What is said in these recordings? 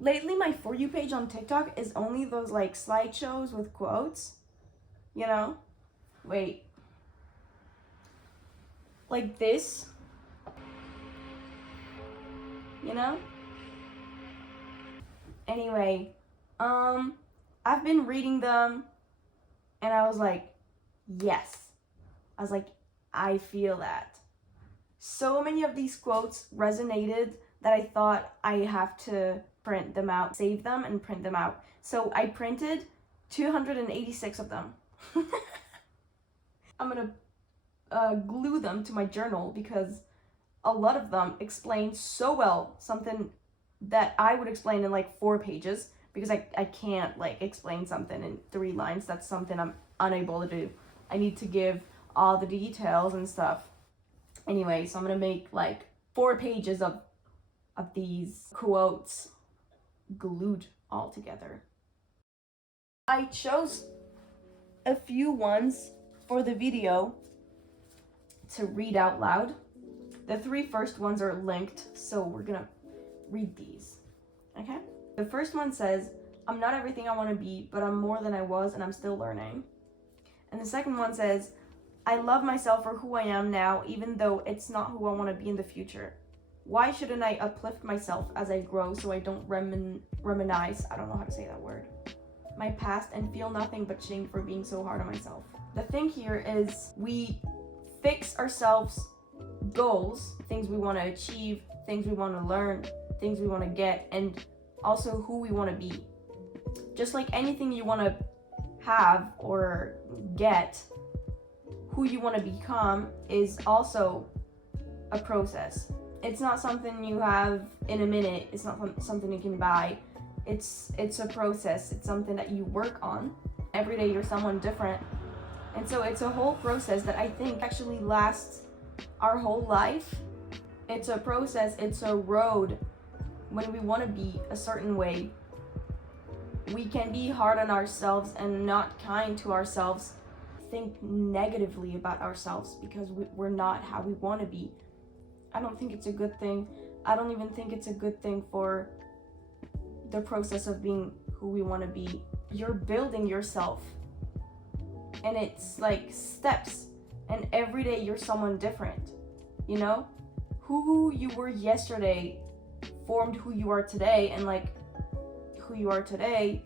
Lately, my For You page on TikTok is only those like slideshows with quotes, you know? Wait. Like this, you know? Anyway, I've been reading them and I was like, yes. I was like, I feel that. So many of these quotes resonated that I thought I have to print them out, save them and print them out. So I printed 286 of them. I'm gonna glue them to my journal because a lot of them explain so well something that I would explain in like 4 pages because I can't like explain something in 3 lines. That's something I'm unable to do. I need to give all the details and stuff. Anyway, so I'm gonna make like 4 pages of these quotes glued all together. I chose a few ones for the video to read out loud. The 3 first ones are linked, so we're gonna read these, okay? The first one says, I'm not everything I want to be, but I'm more than I was and I'm still learning. And the second one says, I love myself for who I am now, even though it's not who I want to be in the future. Why shouldn't I uplift myself as I grow so I don't reminisce, I don't know how to say that word, my past and feel nothing but shame for being so hard on myself? The thing here is we fix ourselves goals, things we want to achieve, things we want to learn, things we want to get, and also who we want to be. Just like anything you want to have or get, who you want to become is also a process. It's not something you have in a minute. It's not something you can buy. It's a process. It's something that you work on. Every day you're someone different. And so it's a whole process that I think actually lasts our whole life. It's a process. It's a road. When we want to be a certain way, we can be hard on ourselves and not kind to ourselves. Think negatively about ourselves because we're not how we want to be. I don't think it's a good thing. I don't even think it's a good thing for the process of being who we want to be. You're building yourself and it's like steps, and every day you're someone different, you know? Who you were yesterday formed who you are today, and like who you are today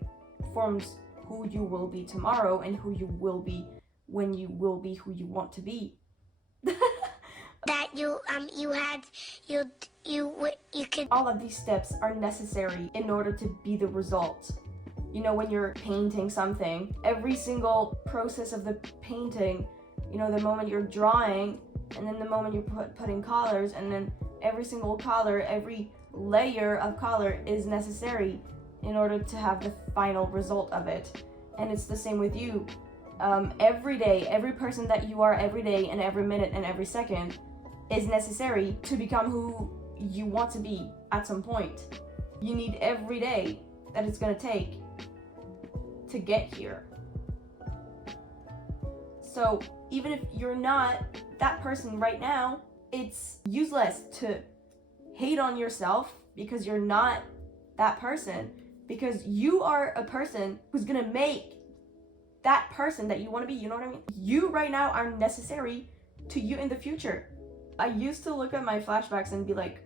forms who you will be tomorrow and who you will be when you will be who you want to be. That you could. All of these steps are necessary in order to be the result. You know, when you're painting something, every single process of the painting, you know, the moment you're drawing, and then the moment you're putting colors, and then every single color, every layer of color is necessary in order to have the final result of it. And it's the same with you. Every day, every person that you are every day and every minute and every second is necessary to become who you want to be at some point. You need every day that it's gonna take to get here. So even if you're not that person right now, it's useless to hate on yourself because you're not that person, because you are a person who's gonna make that person that you want to be. You know what I mean? You right now are necessary to you in the future. I used to look at my flashbacks and be like,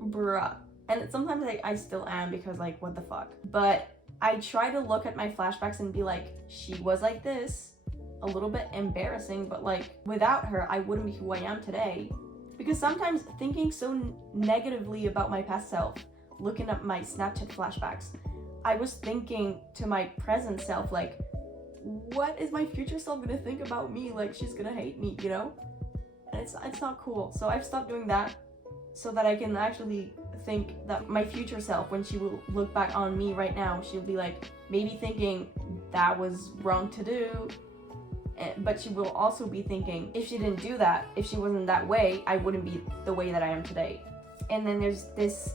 bruh. And sometimes I still am, because like, what the fuck? But I try to look at my flashbacks and be like, she was like this, a little bit embarrassing, but like without her, I wouldn't be who I am today. Because sometimes thinking so negatively about my past self, looking at my Snapchat flashbacks, I was thinking to my present self, like, what is my future self gonna think about me? Like, she's gonna hate me, you know? And it's not cool. So I've stopped doing that so that I can actually think that my future self, when she will look back on me right now, she'll be like, maybe thinking that was wrong to do, but she will also be thinking, if she didn't do that, if she wasn't that way, I wouldn't be the way that I am today. And then there's this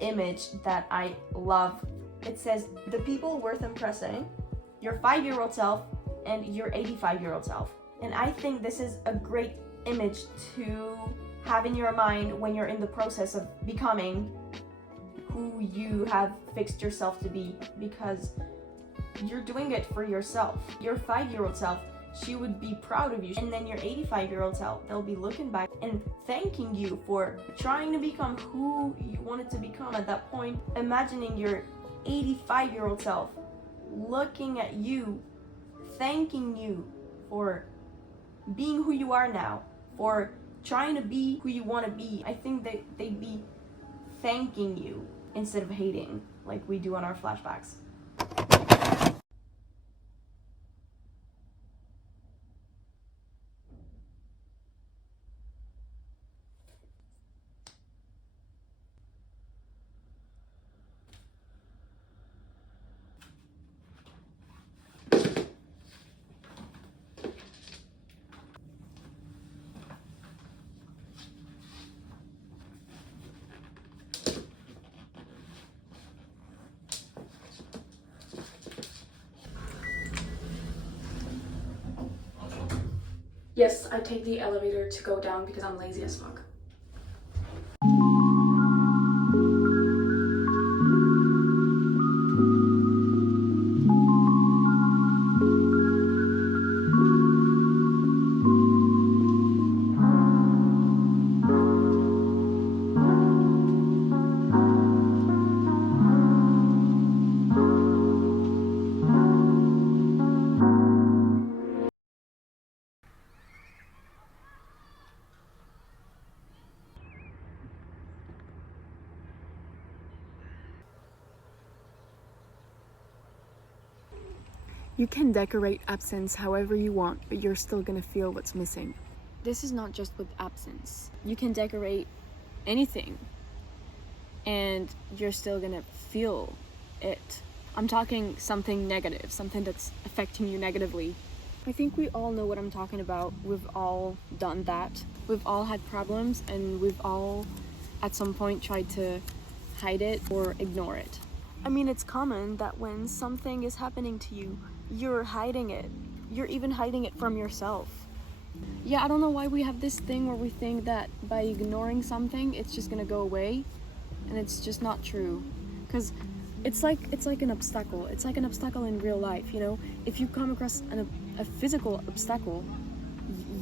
image that I love. It says, the people worth impressing, your 5-year-old self and your 85-year-old self. And I think this is a great image to have in your mind when you're in the process of becoming who you have fixed yourself to be, because you're doing it for yourself. Your 5-year-old self, she would be proud of you. And then your 85-year-old self, they'll be looking back and thanking you for trying to become who you wanted to become at that point. Imagining your 85-year-old self looking at you, thanking you for being who you are now, for trying to be who you want to be. I think that they'd be thanking you instead of hating like we do on our flashbacks. Yes, I take the elevator to go down because I'm lazy as fuck. You can decorate absence however you want, but you're still gonna feel what's missing. This is not just with absence. You can decorate anything and you're still gonna feel it. I'm talking something negative, something that's affecting you negatively. I think we all know what I'm talking about. We've all done that. We've all had problems and we've all at some point tried to hide it or ignore it. I mean, it's common that when something is happening to you, you're hiding it. You're even hiding it from yourself. Yeah, I don't know why we have this thing where we think that by ignoring something, it's just gonna go away, and it's just not true. Because it's like an obstacle. It's like an obstacle in real life, you know? If you come across a physical obstacle,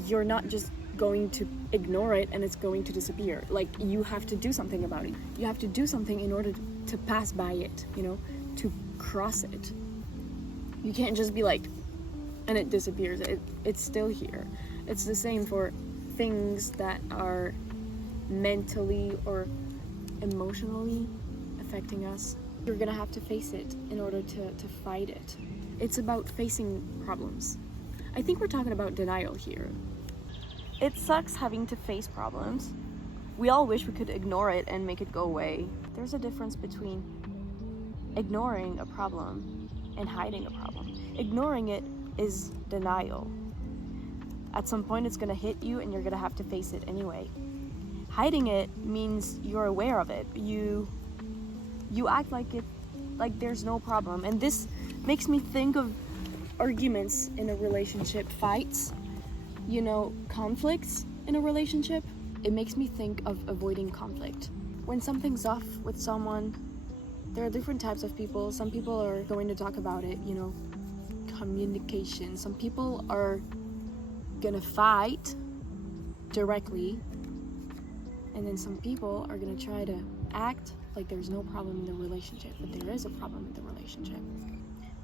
you're not just going to ignore it and it's going to disappear. Like, you have to do something about it. You have to do something in order to pass by it, you know, to cross it. You can't just be like, and it disappears. It's still here. It's the same for things that are mentally or emotionally affecting us. You're gonna have to face it in order to fight it. It's about facing problems. I think we're talking about denial here. It sucks having to face problems. We all wish we could ignore it and make it go away. There's a difference between ignoring a problem and hiding a problem. Ignoring it is denial. At some point it's gonna hit you and you're gonna have to face it anyway. Hiding it means you're aware of it. You act like there's no problem. And this makes me think of arguments in a relationship, fights, you know, conflicts in a relationship. It makes me think of avoiding conflict. When something's off with someone, there are different types of people. Some people are going to talk about it, you know, communication. Some people are gonna fight directly, and then some people are gonna try to act like there's no problem in the relationship, but there is a problem in the relationship.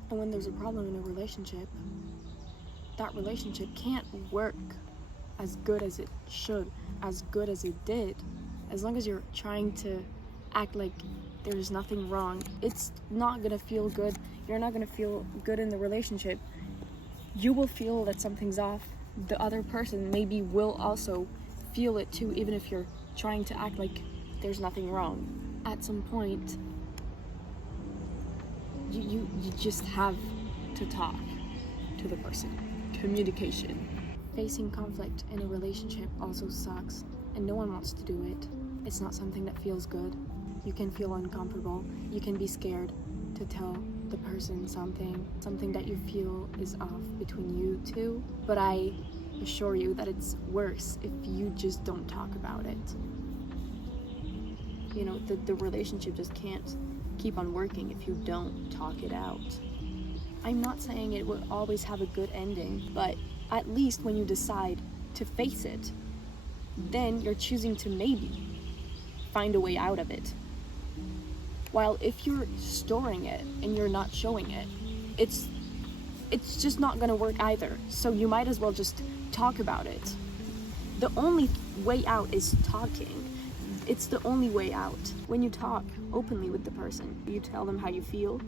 And when there's a problem in a relationship, that relationship can't work as good as it should, as good as it did. As long as you're trying to act like there's nothing wrong, it's not gonna feel good. You're not gonna feel good in the relationship. You will feel that something's off. The other person maybe will also feel it too, even if you're trying to act like there's nothing wrong. At some point, you just have to talk to the person. Communication. Facing conflict in a relationship also sucks, and no one wants to do it. It's not something that feels good. You can feel uncomfortable. You can be scared to tell the person something that you feel is off between you two. But I assure you that it's worse if you just don't talk about it. You know, the relationship just can't keep on working if you don't talk it out. I'm not saying it will always have a good ending, but at least when you decide to face it, then you're choosing to maybe find a way out of it. While if you're storing it and you're not showing it, it's just not gonna work either. So you might as well just talk about it. The only way out is talking. It's the only way out. When you talk openly with the person, you tell them how you feel,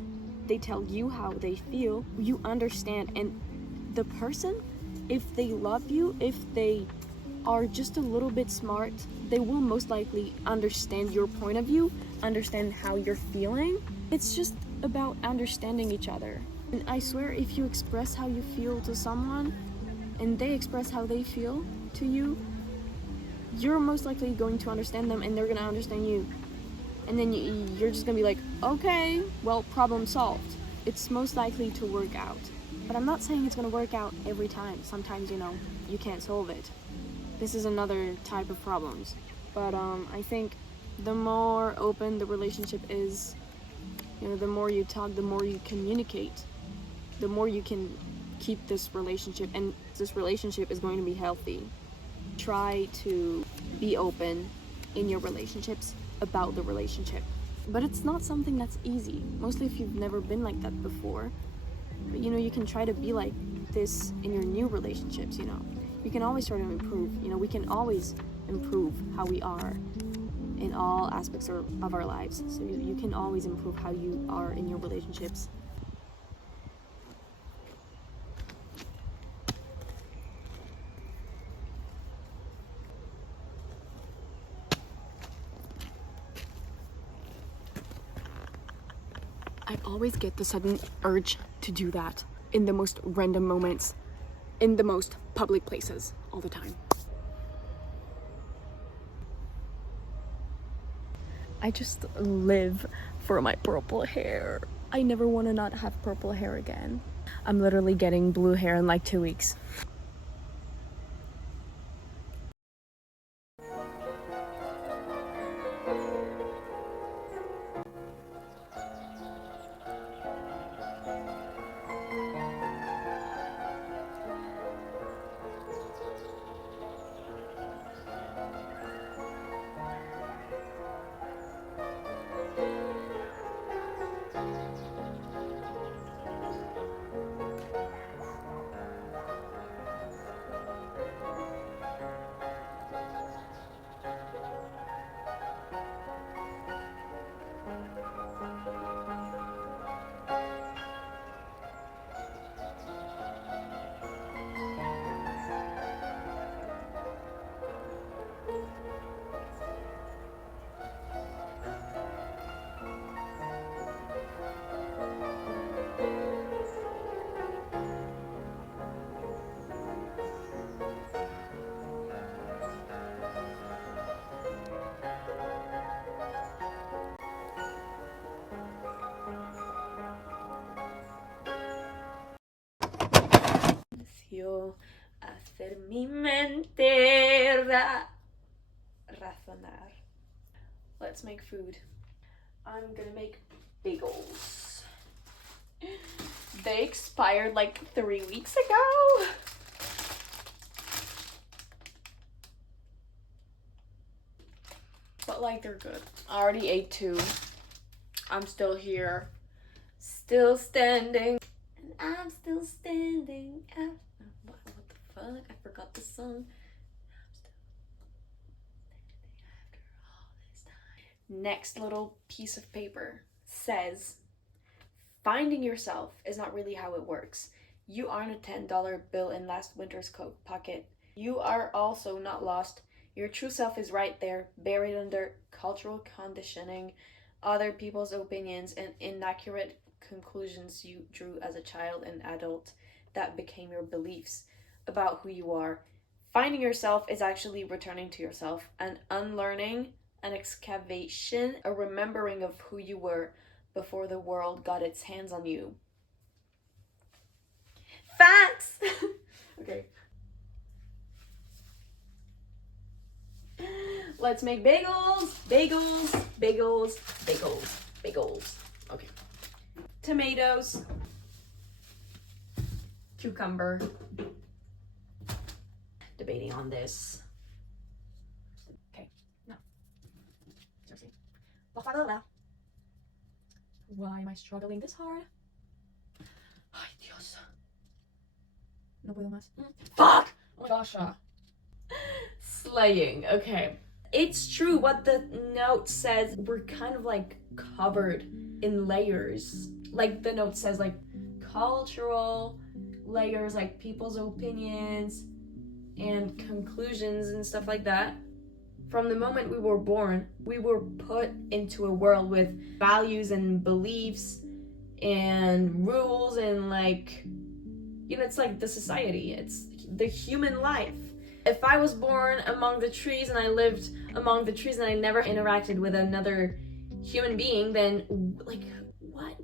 they tell you how they feel, you understand, and the person, if they love you, if they are just a little bit smart, they will most likely understand your point of view, understand how you're feeling. It's just about understanding each other. And I swear, if you express how you feel to someone and they express how they feel to you, you're most likely going to understand them and they're gonna understand you. And then you're just gonna be like, okay, well, problem solved. It's most likely to work out. But I'm not saying it's gonna work out every time. Sometimes, you can't solve it. This is another type of problems. But I think the more open the relationship is, the more you talk, the more you communicate, the more you can keep this relationship, and this relationship is going to be healthy. Try to be open in your relationships about the relationship. But it's not something that's easy, mostly if you've never been like that before. But you can try to be like this in your new relationships. You can always try to improve. We can always improve how we are in all aspects of our lives. So you can always improve how you are in your relationships. I always get the sudden urge to do that in the most random moments, in the most public places, all the time. I just live for my purple hair. I never want to not have purple hair again. I'm literally getting blue hair in like 2 weeks. Hacer mi mente razonar. Let's make food. I'm gonna make bagels. They expired like 3 weeks ago. But like they're good. I already ate 2. I'm still here. Still standing. And I'm still standing up. fuck? I forgot the song. Next little piece of paper says, finding yourself is not really how it works. You aren't a $10 bill in last winter's coat pocket. You are also not lost. Your true self is right there, buried under cultural conditioning, other people's opinions, and inaccurate conclusions you drew as a child and adult that became your beliefs about who you are. Finding yourself is actually returning to yourself, an unlearning, an excavation, a remembering of who you were before the world got its hands on you. Facts! Okay. Let's make bagels, bagels, bagels, bagels, bagels. Okay. Tomatoes. Cucumber. Debating on this. Okay. No. Seriously. Why am I struggling this hard? Ay, Dios. No puedo más. Fuck! Oh my gosh. Slaying. Okay. It's true what the note says. We're kind of like covered in layers. Like the note says, like cultural layers, like people's opinions and conclusions and stuff like that. From the moment we were born, we were put into a world with values and beliefs and rules and like, you know, it's like the society, it's the human life. If I was born among the trees and I lived among the trees and I never interacted with another human being, then like, what?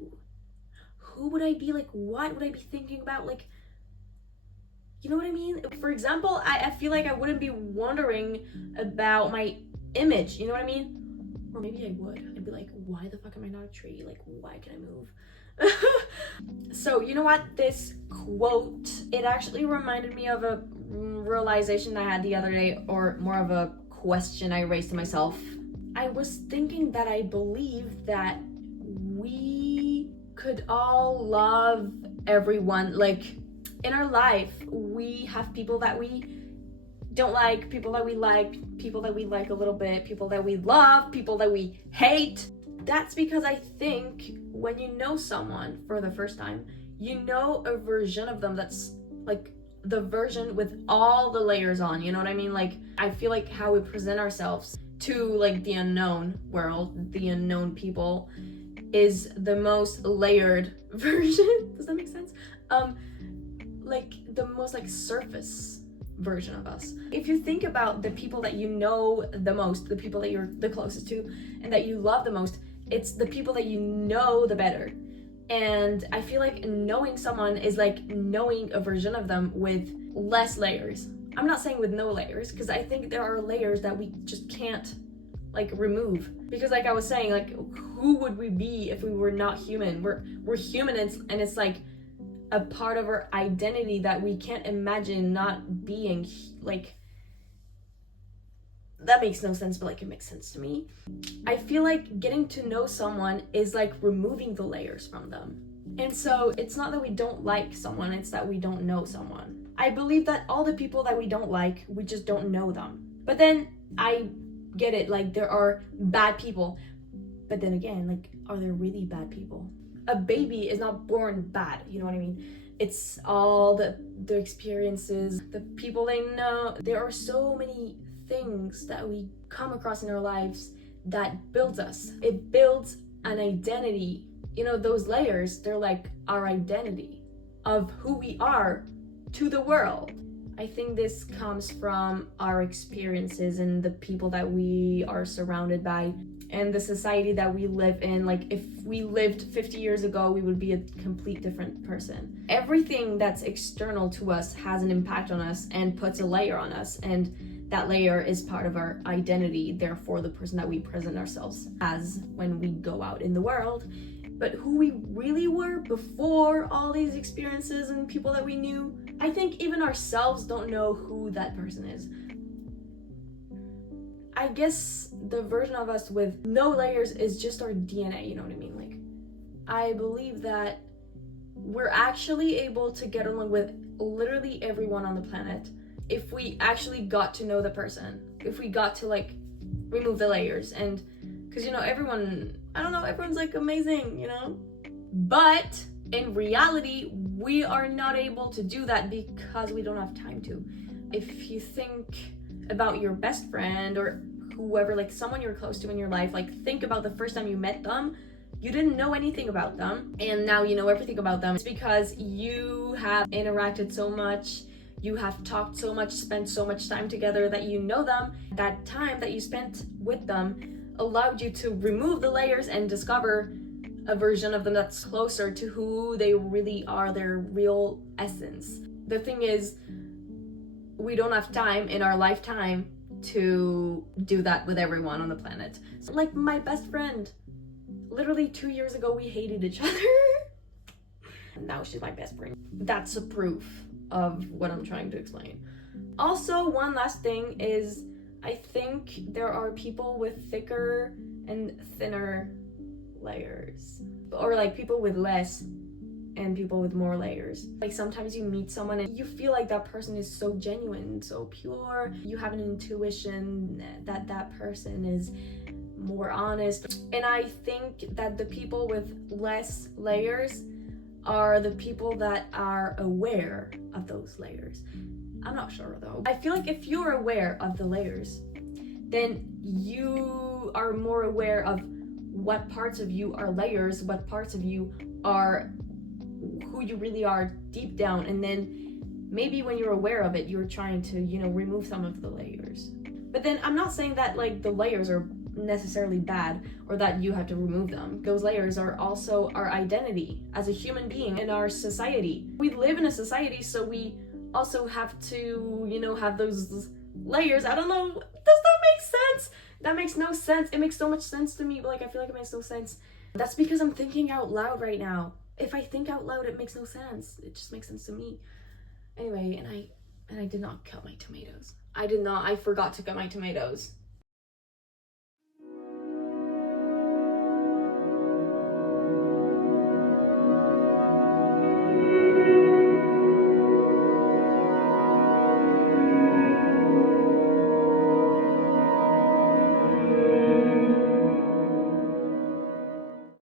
Who would I be? Like, what would I be thinking about? Like, you know what I mean? For example, I feel like I wouldn't be wondering about my image, you know what I mean? Or maybe I would. I'd be like, why the fuck am I not a tree? Like, why can I move? So, you know what? This quote, it actually reminded me of a realization I had the other day, or more of a question I raised to myself. I was thinking that I believe that we could all love everyone. Like, in our life, we have people that we don't like, people that we like a little bit, people that we love, people that we hate. That's because I think when you know someone for the first time, you know a version of them that's like the version with all the layers on, you know what I mean? Like, I feel like how we present ourselves to like the unknown world, the unknown people, is the most layered version. Does that make sense? Like the most like surface version of us. If you think about the people that you know the most, the people that you're the closest to and that you love the most, it's the people that you know the better. And I feel like knowing someone is like knowing a version of them with less layers. I'm not saying with no layers, because I think there are layers that we just can't like remove. Because like I was saying, like who would we be if we were not human? We're human, and it's like a part of our identity that we can't imagine not being. Like, that makes no sense, but like it makes sense to me. I feel like getting to know someone is like removing the layers from them. And so it's not that we don't like someone, it's that we don't know someone. I believe that all the people that we don't like, we just don't know them. But then I get it, like there are bad people. But then again, like, are there really bad people? A baby is not born bad, you know what I mean? It's all the experiences, the people they know. There are so many things that we come across in our lives that builds us. It builds an identity. You know, those layers, they're like our identity of who we are to the world. I think this comes from our experiences and the people that we are surrounded by and the society that we live in. Like, if we lived 50 years ago, we would be a complete different person. Everything that's external to us has an impact on us and puts a layer on us, and that layer is part of our identity, therefore the person that we present ourselves as when we go out in the world. But who we really were before all these experiences and people that we knew, I think even ourselves don't know who that person is. I guess the version of us with no layers is just our DNA, you know what I mean? Like, I believe that we're actually able to get along with literally everyone on the planet if we actually got to know the person, if we got to like remove the layers. And because you know, everyone, I don't know, everyone's like amazing, you know, but in reality we are not able to do that because we don't have time to. If you think about your best friend or whoever, like someone you're close to in your life, like think about the first time you met them. You didn't know anything about them, and now you know everything about them. It's because you have interacted so much, you have talked so much, spent so much time together that you know them. That time that you spent with them allowed you to remove the layers and discover a version of them that's closer to who they really are, their real essence. The thing is, we don't have time in our lifetime to do that with everyone on the planet. So, like my best friend, literally 2 years ago we hated each other. And now she's my best friend. That's a proof of what I'm trying to explain. Also, one last thing is, I think there are people with thicker and thinner layers, or like people with less and people with more layers. Like sometimes you meet someone and you feel like that person is so genuine, so pure. You have an intuition that that person is more honest. And I think that the people with less layers are the people that are aware of those layers. I'm not sure though. I feel like if you're aware of the layers, then you are more aware of what parts of you are layers, what parts of you are who you really are deep down. And then maybe when you're aware of it, you're trying to, you know, remove some of the layers. But then I'm not saying that like the layers are necessarily bad or that you have to remove them. Those layers are also our identity as a human being in our society. We live in a society, so we also have to, you know, have those layers. I don't know, does that make sense? That makes no sense. It makes so much sense to me, but like I feel like it makes no sense. That's because I'm thinking out loud right now. If I think out loud, it makes no sense. It just makes sense to me. Anyway, and I did not cut my tomatoes. I forgot to cut my tomatoes.